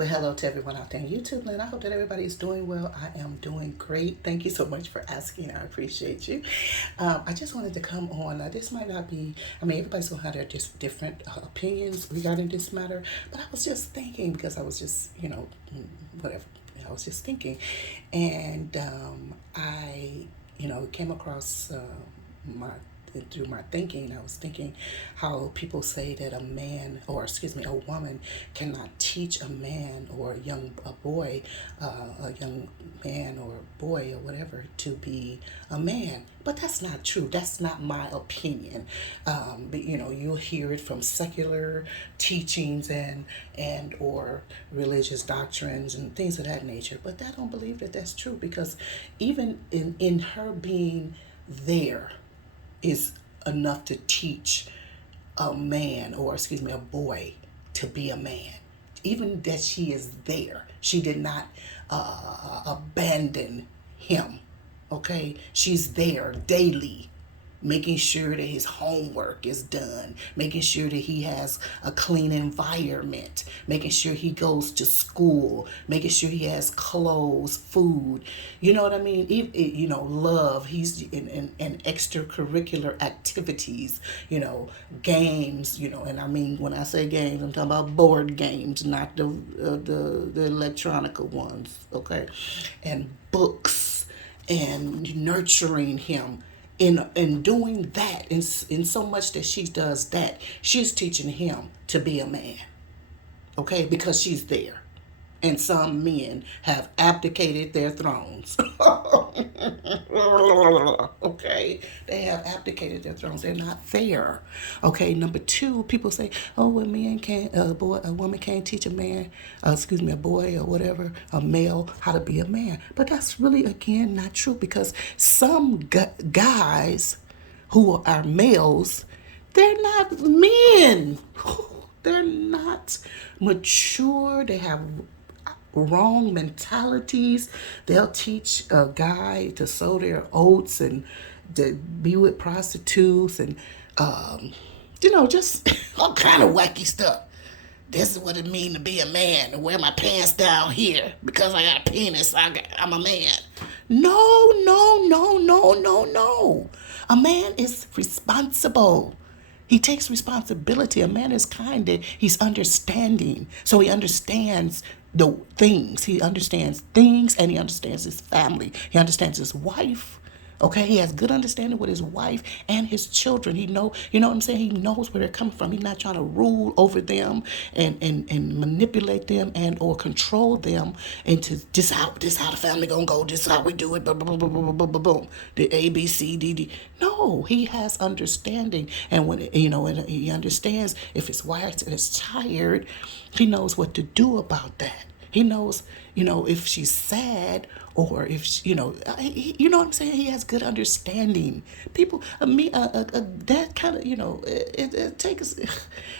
Well, hello to everyone out there on YouTube land. I hope that everybody is doing well. I am doing great. Thank you so much for asking. I appreciate you. I just wanted to come on. This might not be, everybody's going to have their just different opinions regarding this matter, but I was just thinking because I was just, whatever. I was just thinking. And I, came across my through my thinking, I was thinking how people say that a man, or excuse me, a woman cannot teach a man or a boy, a young man or boy or whatever to be a man. But that's not true. That's not my opinion. But, you'll hear it from secular teachings and or religious doctrines and things of that nature. But I don't believe that that's true because even in her being there is enough to teach a man, or excuse me, a boy to be a man. Even that she is there, she did not abandon him. Okay, she's there daily, making sure that his homework is done, making sure that he has a clean environment, making sure he goes to school, making sure he has clothes, food. You know what I mean? Love. He's in extracurricular activities, games, and I mean, when I say games, I'm talking about board games, not the electronic ones, okay? And books and nurturing him in doing that, in so much that she does that, she's teaching him to be a man, okay? Because she's there. And some men have abdicated their thrones. Okay? They have abdicated their thrones. They're not there. Okay, number two, people say, oh, well, a woman can't teach a man, a boy or whatever, a male, how to be a man. But that's really, again, not true because some guys who are males, they're not men. They're not mature. They have wrong mentalities. They'll teach a guy to sow their oats and to be with prostitutes and, just all kind of wacky stuff. This is what it means to be a man, to wear my pants down here because I got a penis. I'm a man. No, no, no, no, no, no. A man is responsible. He takes responsibility. A man is kind. He's understanding. So he understands the things. He understands things and he understands his family. He understands his wife. Okay, he has good understanding with his wife and his children. You know what I'm saying? He knows where they're coming from. He's not trying to rule over them and manipulate them and or control them into this how the family gonna go, this is how we do it, boom, boom, boom, boom, boom, boom, boom. The A, B, C, D, D. No, he has understanding. And when and he understands if his wife is tired, he knows what to do about that. He knows, if she's sad or if she, you know what I'm saying. He has good understanding. People, that kind of, it takes.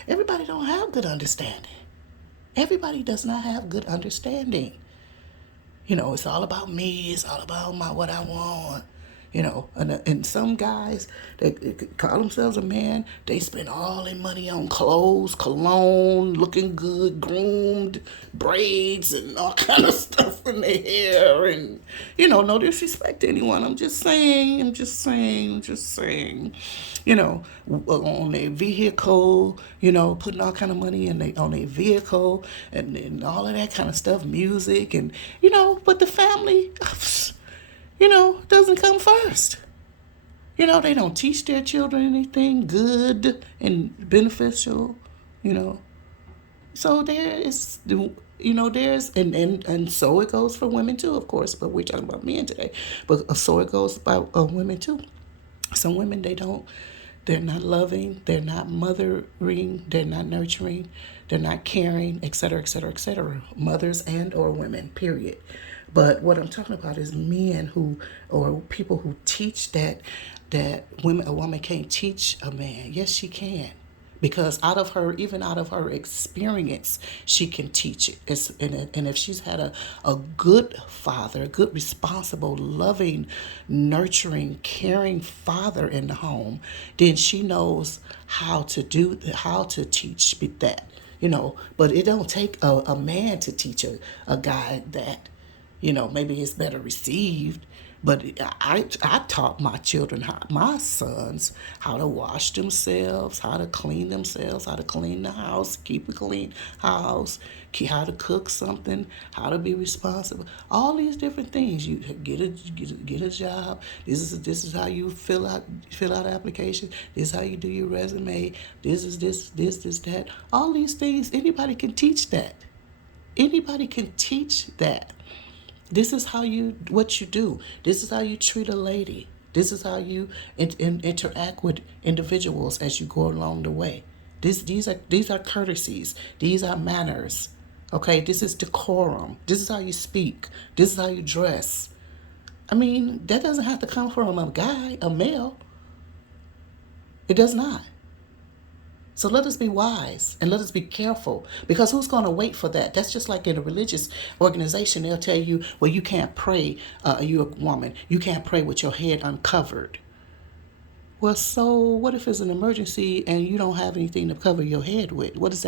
Everybody don't have good understanding. Everybody does not have good understanding. It's all about me. It's all about what I want. And some guys, they call themselves a man, they spend all their money on clothes, cologne, looking good, groomed, braids, and all kind of stuff in their hair. And, no disrespect to anyone. I'm just saying. On their vehicle, putting all kind of money on their vehicle and all of that kind of stuff, music, and, but the family, doesn't come first. They don't teach their children anything good and beneficial, you know. So there is, there's, and so it goes for women too, of course, but we're talking about men today. But so it goes about women too. Some women, they're not loving, they're not mothering, they're not nurturing, they're not caring, et cetera, et cetera, et cetera. Mothers and or women, period. But what I'm talking about is men or people who teach that a woman can't teach a man. Yes, she can. Because even out of her experience, she can teach it. And if she's had a good father, a good, responsible, loving, nurturing, caring father in the home, then she knows how to teach that. But it don't take a man to teach a guy that. Maybe it's better received. But I taught my children, my sons, how to wash themselves, how to clean themselves, how to clean the house, keep a clean house, how to cook something, how to be responsible. All these different things. You get a job. This is how you fill out application. This is how you do your resume. This is this that. All these things. Anybody can teach that. Anybody can teach that. This is what you do. This is how you treat a lady. This is how you interact with individuals as you go along the way. These are courtesies. These are manners. Okay, this is decorum. This is how you speak. This is how you dress. I mean, that doesn't have to come from a guy, a male. It does not. So let us be wise and let us be careful, because who's going to wait for that? That's just like in a religious organization. They'll tell you, well, you can't pray. You're a woman. You can't pray with your head uncovered. Well, so what if it's an emergency and you don't have anything to cover your head with? What does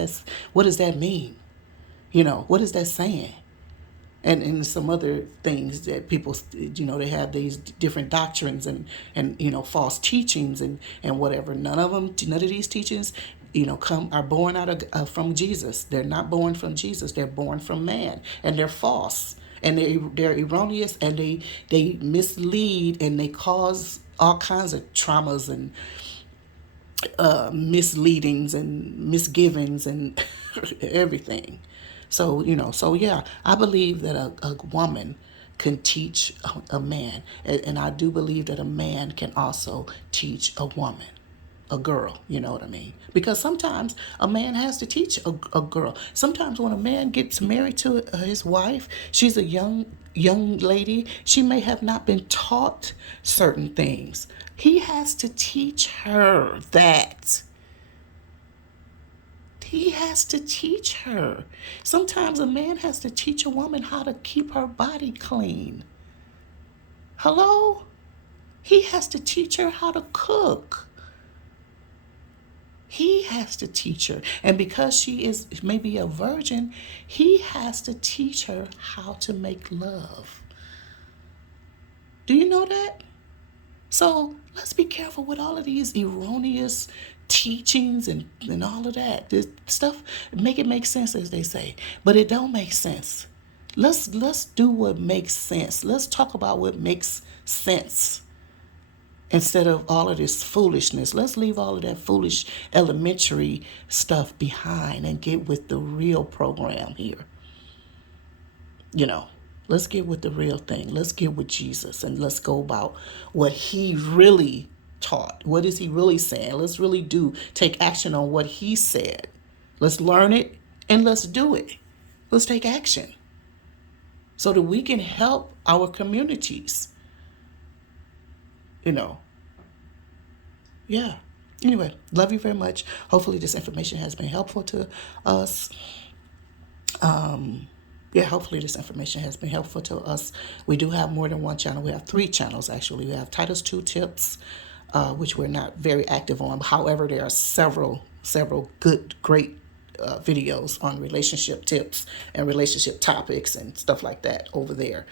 that mean? What is that saying? And some other things that people, they have these different doctrines and false teachings and whatever. None of these teachings, are born out of from Jesus. They're not born from Jesus. They're born from man, and they're false, and they're erroneous, and they mislead, and they cause all kinds of traumas and misleadings and misgivings and everything. So, yeah, I believe that a woman can teach a man. And I do believe that a man can also teach a woman, a girl, you know what I mean? Because sometimes a man has to teach a girl. Sometimes when a man gets married to his wife, she's a young lady. She may have not been taught certain things. He has to teach her that. He has to teach her. Sometimes a man has to teach a woman how to keep her body clean. Hello? He has to teach her how to cook. He has to teach her. And because she is maybe a virgin, he has to teach her how to make love. Do you know that? So let's be careful with all of these erroneous teachings and all of that. This stuff, make it make sense, as they say. But it don't make sense. Let's do what makes sense. Let's talk about what makes sense instead of all of this foolishness. Let's leave all of that foolish elementary stuff behind and get with the real program here. Let's get with the real thing. Let's get with Jesus, and let's go about what he really taught. What is he really saying? Let's really take action on what he said. Let's learn it and let's do it. Let's take action so that we can help our communities. Yeah. Anyway, love you very much. Hopefully this information has been helpful to us. Hopefully this information has been helpful to us. We do have more than one channel. We have 3 channels, actually. We have Titus 2 Tips, which we're not very active on. However, there are several great videos on relationship tips and relationship topics and stuff like that over there.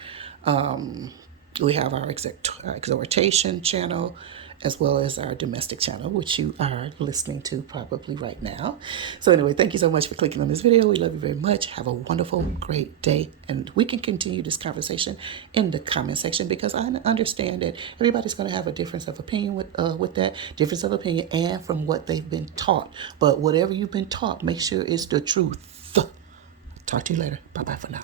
We have our exhortation channel, as well as our domestic channel, which you are listening to probably right now. So anyway, thank you so much for clicking on this video. We love you very much. Have a wonderful, great day. And we can continue this conversation in the comment section, because I understand that everybody's going to have a difference of opinion with that, difference of opinion and from what they've been taught. But whatever you've been taught, make sure it's the truth. Talk to you later. Bye-bye for now.